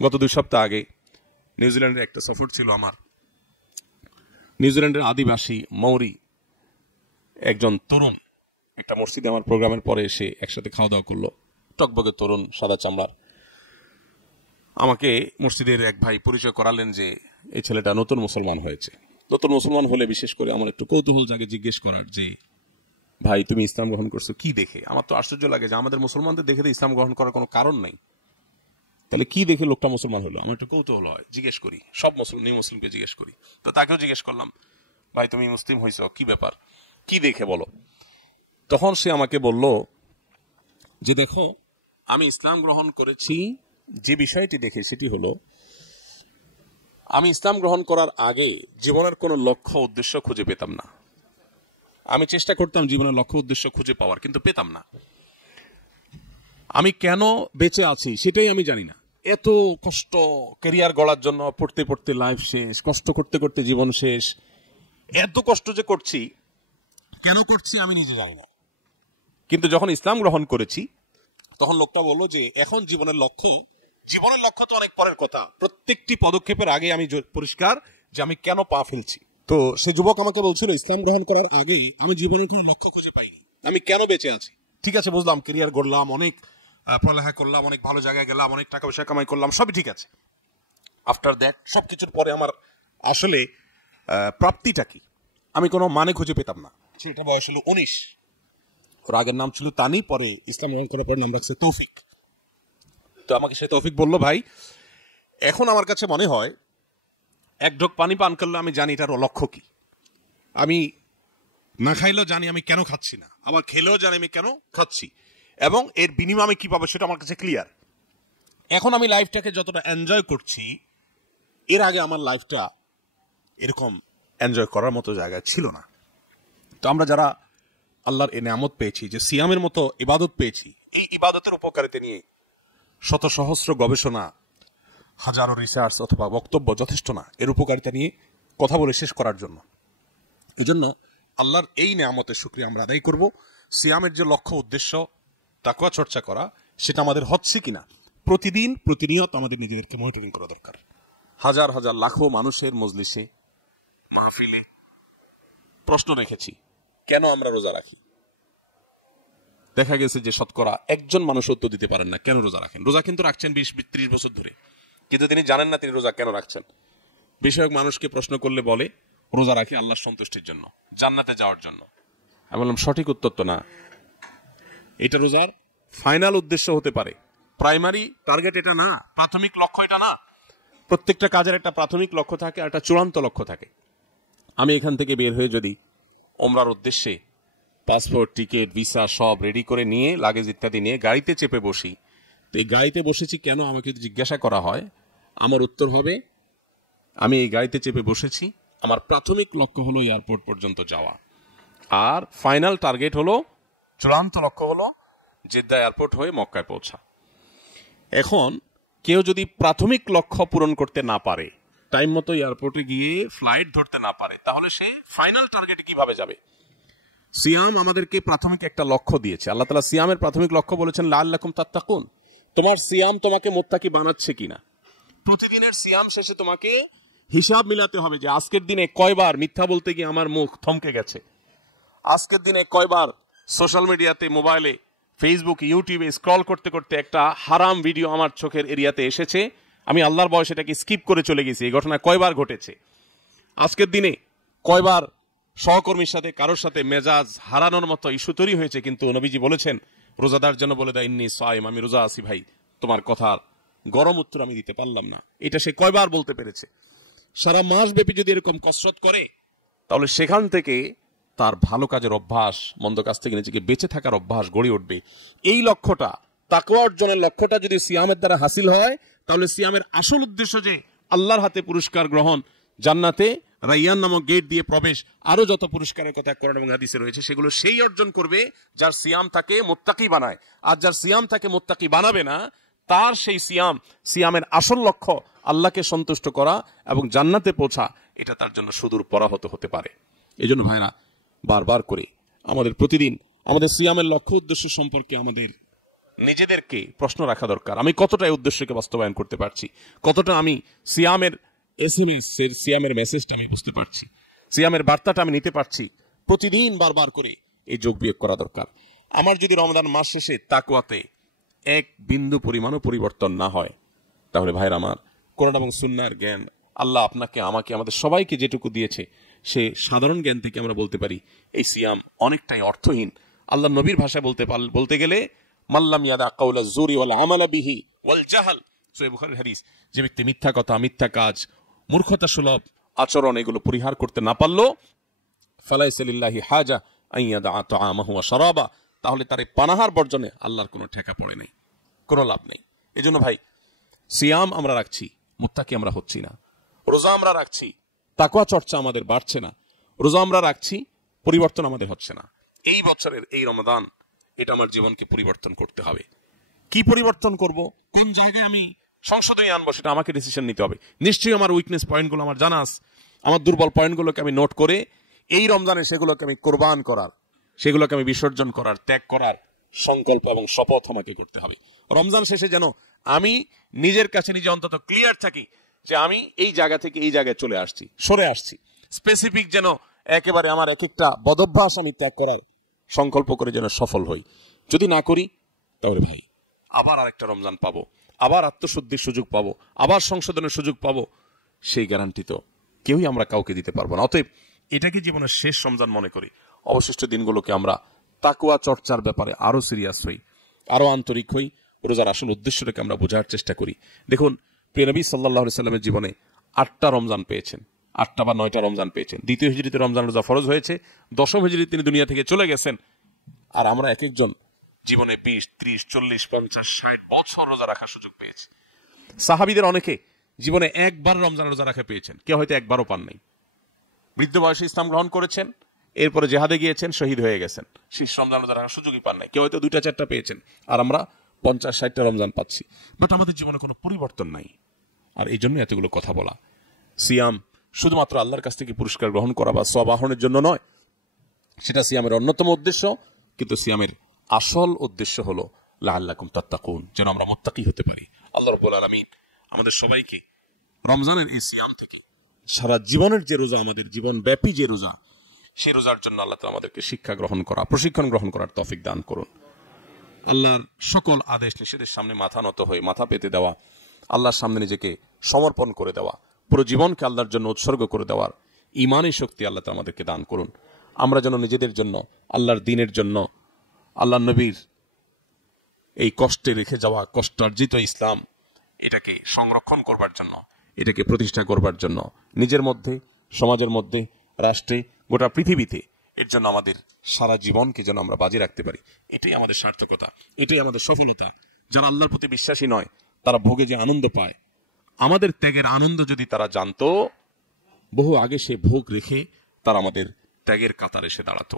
গত 2 সপ্তাহ আগে নিউজিল্যান্ডের একটা সফর ছিল আমার। নিউজিল্যান্ডের আদিবাসী মৌরি একজন তরুণ একটা মসজিদে আমার প্রোগ্রামের পরে এসে একসাথে খাওয়া দাওয়া করলো। টকবগে তরুণ, সাদা চামড়ার। আমাকে মসজিদের এক ভাই পরিচয় করালেন যে এই ছেলেটা নতুন মুসলমান হয়েছে। নতুন মুসলমান হলে বিশেষ করে আমার একটু কৌতূহল জাগে জিজ্ঞেস করার যে, ভাই তুমি ইসলাম গ্রহণ করছো কি দেখে? আমার তো আশ্চর্য লাগে যে আমাদের মুসলমানদের দেখে তো ইসলাম গ্রহণ করার কোনো কারণ নাই, তাহলে কি দেখে লোকটা মুসলমান হলো? আমার একটু কৌতূহল হয়, জিজ্ঞেস করি, সব মুসলিমকে জিজ্ঞেস করি। তো তাকেও জিজ্ঞেস করলাম, ভাই তুমি মুসলিম হয়েছো, কি ব্যাপার, কি দেখে বলো? তখন সে আমাকে বলল যে, দেখো আমি ইসলাম গ্রহণ করেছি, যে বিষয়টি দেখে সেটি হলো আমি ইসলাম গ্রহণ করার আগে জীবনের কোনো লক্ষ্য উদ্দেশ্য খুঁজে পেতাম না। আমি চেষ্টা করতাম জীবনের লক্ষ্য উদ্দেশ্য খুঁজে পাওয়ার, কিন্তু পেতাম না। আমি কেন বেঁচে আছি সেটাই আমি জানি না। এত কষ্ট ক্যারিয়ার গড়ার জন্য, পড়তে পড়তে লাইফ শেষ, কষ্ট করতে করতে জীবন শেষ, এত কষ্ট যে করছি, কেন করছি আমি নিজে জানি না। কিন্তু যখন ইসলাম গ্রহণ করেছি তখন লোকটা বললো যে এখন জীবনের লক্ষ্য তো অনেক পরের কথা, প্রত্যেকটি পদক্ষেপের আগে আমি পরিষ্কার যে আমি কেন পা ফেলছি। তো সে যুবক আমাকে বলছিল, ইসলাম গ্রহণ করার আগে আমি জীবনের কোনো লক্ষ্য খুঁজে পাইনি, আমি কেন বেঁচে আছি। ঠিক আছে, বুঝলাম, ক্যারিয়ার গড়লাম, অনেক পড়ালেখা করলাম, অনেক ভালো জায়গায় গেলাম, অনেক টাকা পয়সা কামাই করলাম, সবই ঠিক আছে। আফটার দ্যাট সবকিছুর পরে আমার আসলে প্রাপ্তিটা কি আমি কোনো মানে খুঁজে পেতাম না। সেটা বয়স হলো 19, ওর আগের নাম ছিল তানি, পরে ইসলাম গ্রহণ করার পর নাম রাখছে তৌফিক। তো আমাকে সে তৌফিক বলল, ভাই এখন আমার কাছে মনে হয় এক ঢোক পানি পান করলে আমি জানি এটার লক্ষ্য কি। আমি না খাইলেও জানি আমি কেন খাচ্ছি না, আবার খেলেও জানি আমি কেন খাচ্ছি, এবং এর বিনিময়ে আমি কি পাবো সেটা আমার কাছে ক্লিয়ার। এখন আমি লাইফটাকে যতটা এনজয় করছি, এর আগে আমার লাইফটা এরকম এনজয় করার মতো জায়গা ছিল না। তো আমরা যারা আল্লাহর এই নিয়ামত পেয়েছি, যে সিয়ামের মতো ইবাদত পেয়েছি, এই ইবাদতের উপকারিতা নিয়ে শত সহস্র গবেষণা, হাজারো রিসার্চ অথবা বক্তব্য যথেষ্ট না এর উপকারিতা নিয়ে কথা বলে শেষ করার জন্য। এজন্য আল্লাহর এই নিয়ামতের শুকরিয়া আমরা আদায় করব। সিয়ামের যে লক্ষ্য উদ্দেশ্য তাকওয়া চর্চা করা, সেটা আমাদের হচ্ছে কিনা প্রতিদিন প্রতিনিয়ত আমাদের নিজেদেরকে মনিটরিং করা দরকার। হাজার হাজার লাখো মানুষের মজলিসে, মাহফিলে প্রশ্ন রেখেছি, কেন আমরা রোজা রাখি? দেখা গেছে যে শতকরা একজন মানুষ উত্তর দিতে পারেন না কেন রোজা রাখেন। রোজা কিন্তু রাখছেন 20-30 বছর ধরে, কিন্তু তিনি জানেন না তিনি রোজা কেন রাখছেন। বিষয়ক মানুষকে প্রশ্ন করলে বলে রোজা রাখি আল্লাহর সন্তুষ্টির জন্য, জান্নাতে যাওয়ার জন্য। আমি বললাম সঠিক উত্তর তো না, এটা রোজার ফাইনাল উদ্দেশ্য হতে পারে, প্রাইমারি টার্গেট এটা না, প্রাথমিক লক্ষ্য এটা না। প্রত্যেকটা কাজের একটা প্রাথমিক লক্ষ্য থাকে আর একটা চূড়ান্ত লক্ষ্য থাকে। আমি এখান থেকে বের হয়ে যদি ওমরার উদ্দেশ্যে পাসপোর্ট, টিকিট, ভিসা সব রেডি করে নিয়ে, লাগেজ ইত্যাদি নিয়ে গাড়িতে চেপে বসি, তো এই গাড়িতে বসেছি কেন আমাকে যদি জিজ্ঞাসা করা হয়, আমার উত্তর হবে আমি এই গাড়িতে চেপে বসেছি, আমার প্রাথমিক লক্ষ্য হলো এয়ারপোর্ট পর্যন্ত যাওয়া, আর ফাইনাল টার্গেট হলো, চূড়ান্ত লক্ষ্য হলো জেদ্দা এয়ারপোর্ট হয়ে মক্কায় পৌঁছা। এখন কেউ যদি প্রাথমিক লক্ষ্য পূরণ করতে না পারে, টাইম মতো এয়ারপোর্টে গিয়ে ফ্লাইট ধরতে না পারে, তাহলে সে ফাইনাল টার্গেটে কিভাবে যাবে? সিয়াম আমাদেরকে প্রাথমিক একটা লক্ষ্য দিয়েছে। আল্লাহ তাআলা সিয়ামের প্রাথমিক লক্ষ্য বলেছেন লাআল্লাকুম তাত্তাকুন। তোমার সিয়াম তোমাকে মুত্তাকি বানাচ্ছে কিনা। প্রতিদিনের সিয়াম শেষে তোমাকে হিসাব মিলাতে হবে যে আজকের দিনে কয়বার মিথ্যা বলতে গিয়ে আমার মুখ থমকে গেছে, আজকের দিনে কয়বার সোশ্যাল মিডিয়াতে, মোবাইলে, ফেসবুক, ইউটিউবে স্ক্রল করতে করতে একটা হারাম ভিডিও আমার চোখের এরিয়াতে এসেছে, আমি আল্লাহর ভয়ে সেটাকে স্কিপ করে চলে গেছি। এই ঘটনা কয়বার ঘটেছে? আজকের দিনে কয়বার সহকর্মীর সাথে, কারোর সাথে মেজাজ হারানোর মতো ইস্যু তৈরি হয়েছে, কিন্তু নবীজি বলেছেন রোজাদার যেন বলে দেয় ইন্নী সাইম, আমি রোজা আছি ভাই, তোমার কথার গরম উত্তর আমি দিতে পারলাম না। এটা সে কয়বার বলতে পেরেছে? সারা মাস ব্যাপী যদি এরকম কসরত করে, তাহলে সেখান থেকে তার ভালো কাজের অভ্যাস, মন্দ কাজ থেকে নিজেকে বেঁচে থাকার অভ্যাস গড়ে উঠবে। এই লক্ষ্যটা, তাকওয়া অর্জনের লক্ষ্যটা যদি সিয়ামের দ্বারা হাসিল হয়, তাহলে সিয়ামের আসল উদ্দেশ্য যে আল্লাহর হাতে পুরস্কার গ্রহণ, জান্নাতে রাইয়ান নামক গেট দিয়ে প্রবেশ, আরো যত পুরস্কারের কথা কোরআন এবং হাদিসে রয়েছে, সেগুলো সেই অর্জন করবে যার সিয়াম তাকে মুত্তাকি বানায়। আর যার সিয়াম তাকে মুত্তাকি বানাবে না, তার সেই সিয়ামের আসল লক্ষ্য আল্লাহকে সন্তুষ্ট করা এবং জান্নাতে পৌঁছা, এটা তার জন্য সুদূর পরাহত হতে পারে। এই জন্য ভাইরা, বারবার করে আমাদের প্রতিদিন আমাদের সিয়ামের লক্ষ্য উদ্দেশ্য সম্পর্কে আমাদের নিজেদেরকে প্রশ্ন রাখা দরকার, আমি কতটা এই উদ্দেশ্যকে বাস্তবায়ন করতে পারছি, কতটা আমি সিয়ামের SMS এর সিয়ামের মেসেজটা আমি বুঝতে পারছি, সিয়ামের বার্তাটা আমি নিতে পারছি। প্রতিদিন বারবার করে এই যোগ বিয়োগ করা দরকার। আমার যদি রমজান মাস শেষে তাকওয়াতে এক বিন্দু পরিমাণও পরিবর্তন না হয়, তাহলে ভাইরা আমার, কোরআন এবং সুন্নাহর জ্ঞান আল্লাহ আপনাকে, আমাকে, আমাদের সবাইকে যেটুকু দিয়েছে, সে সাধারণ জ্ঞান থেকে আমরা বলতে পারি এই সিয়াম অনেকটাই অর্থহীন। আল্লাহ নবীর ভাষায় বলতে গেলে মাল্লাম ইয়াদা কাউলা জুরি ওয়াল আমালা বিহি ওয়াল জাহাল, সহিহ বুখারীর হাদিস, যে ব্যক্তি মিথ্যা কথা, মিথ্যা কাজ, মূর্খতা সুলভ আচরণ এগুলো পরিহার করতে না পারলো, ফালাইসা লিল্লাহি হাজা আন ইয়াদা তাআমাহু ওয়া শারাবা, তাহলে তার এই পানাহার বর্জনে আল্লাহর কোনো ঠেকা পড়ে নাই, কোনো লাভ নেই। এজন্য ভাই, সিয়াম আমরা রাখছি, মুত্তাকি আমরা হচ্ছি না। রোজা আমরা রাখছি, তাকওয়া চর্চা আমাদের বাড়ছে না। রোজা আমরা রাখছি, পরিবর্তন আমাদের হচ্ছে না। এই বছরের এই রমাদান, এটা আমার জীবনকে পরিবর্তন করতে হবে। কি পরিবর্তন করব, কোন জায়গায় আমি সংশোধনী আনবো, সেটা আমাকে ডিসিশন নিতে হবে। নিশ্চয়ই আমার উইকনেস পয়েন্টগুলো আমার জানা আছে, আমার দুর্বল পয়েন্টগুলোকে আমি নোট করে এই রমজানে সেগুলোকে আমি কোরবান করার, সেগুলোকে আমি বিসর্জন করার, ত্যাগ করার সংকল্প এবং শপথ আমাকে করতে হবে। রমজান শেষে যেন আমি নিজের কাছে নিজে অন্তত ক্লিয়ার থাকি যে আমি এই জায়গা থেকে এই জায়গায় চলে আসছি, সরে আসছি। স্পেসিফিক যেন একেবারে আমার এক একটা বদভ্যাস আমি ত্যাগ করার সংকল্প করে যেন সফল হই। যদি না করি, তাহলে ভাই আবার আরেকটা রমজান পাবো, আবার আত্মশুদ্ধির সুযোগ পাবো, আবার সংশোধনের সুযোগ পাবো, সেই গ্যারান্টি তো কেউই আমরা কাউকে দিতে পারবো না। অতএব এটাকে জীবনের শেষ রমজান মনে করি। অবশিষ্ট দিনগুলোকে আমরা তাকওয়া চর্চার ব্যাপারে আরো সিরিয়াস হই, আরো আন্তরিক হই, রোজার আসল উদ্দেশ্যটাকে আমরা বোঝার চেষ্টা করি। দেখুন, প্রিয় নবী সাল্লাল্লাহু আলাইহি সাল্লামের জীবনে 8টা রমজান পেয়েছেন, 8টা বা 9টা রমজান পেয়েছেন। দ্বিতীয় হিজরিতে রমজান রোজা ফরজ হয়েছে, দশম হিজরিতে তিনি দুনিয়া থেকে চলে গেছেন। আর আমরা এক একজন জীবনে 20, 30, 40, 50, 60 বছর রোজা রাখার সুযোগ পেয়েছি। সাহাবীদের অনেকে জীবনে একবার রমজান রোজা রাখা পেয়েছেন, কেউ হয়তো একবারও পান নাই। বৃদ্ধ বয়সে ইসলাম গ্রহণ করেছেন, এরপরে জেহাদে গিয়েছেন, শহীদ হয়ে গেছেন, শেষ রমজান রোজা রাখার সুযোগই পান নাই। কেউ হয়তো 2টা 4টা পেয়েছেন, আর আমরা 50, 60টা রমজান পাচ্ছি। বাট আমাদের জীবনে কোনো পরিবর্তন নাই। আর এই জন্য এতগুলো কথা বলা। সিয়াম শুধুমাত্র আল্লাহর কাছ থেকে পুরস্কার গ্রহণ করা বা সওয়াব আহরণের জন্য নয়, সেটা সিয়ামের অন্যতম উদ্দেশ্য, কিন্তু সিয়ামের আসল উদ্দেশ্য হলো লাআল্লাকুম তাত্তাকুন, যেন আমরা মুত্তাকি হতে পারি। আল্লাহ রাব্বুল আলামিন আমাদের সবাইকে রমজানের এই সিয়াম থেকে সারা জীবনের যে রোজা, আমাদের জীবন ব্যাপী যে রোজা, সেই রোজার জন্য আল্লাহ তাআলা আমাদেরকে শিক্ষা গ্রহণ করা, প্রশিক্ষণ গ্রহণ করার তৌফিক দান করুন। আল্লাহর সকল আদেশ নিষেধের সামনে মাথা নত হয়ে, মাথা পেতে দেওয়া, আল্লাহর সামনে নিজেকে সমর্পণ করে দেওয়া, পুরো জীবনকে আল্লাহর জন্য উৎসর্গ করে দেওয়ার ঈমানী শক্তি আল্লাহ তাআলা আমাদেরকে দান করুন। আমরা যেন নিজেদের জন্য, আল্লাহর দ্বীনের জন্য, আল্লাহ নবীর এই কষ্টে রেখে যাওয়া কষ্টার্জিত ইসলাম, এটাকে সংরক্ষণ করবার জন্য, এটাকে প্রতিষ্ঠা করবার জন্য, নিজের মধ্যে, সমাজের মধ্যে, রাষ্ট্রে, গোটা পৃথিবীতে এর জন্য আমাদের সারা জীবনকে যেন আমরা বাজি রাখতে পারি। এটাই আমাদের সার্থকতা, এটাই আমাদের সফলতা। যারা আল্লাহর প্রতি বিশ্বাসী নয়, তারা ভোগে যে আনন্দ পায়, আমাদের ত্যাগের আনন্দ যদি তারা জানতো, বহু আগে সে ভোগ রেখে তারা আমাদের ত্যাগের কাতারে এসে দাঁড়াতো।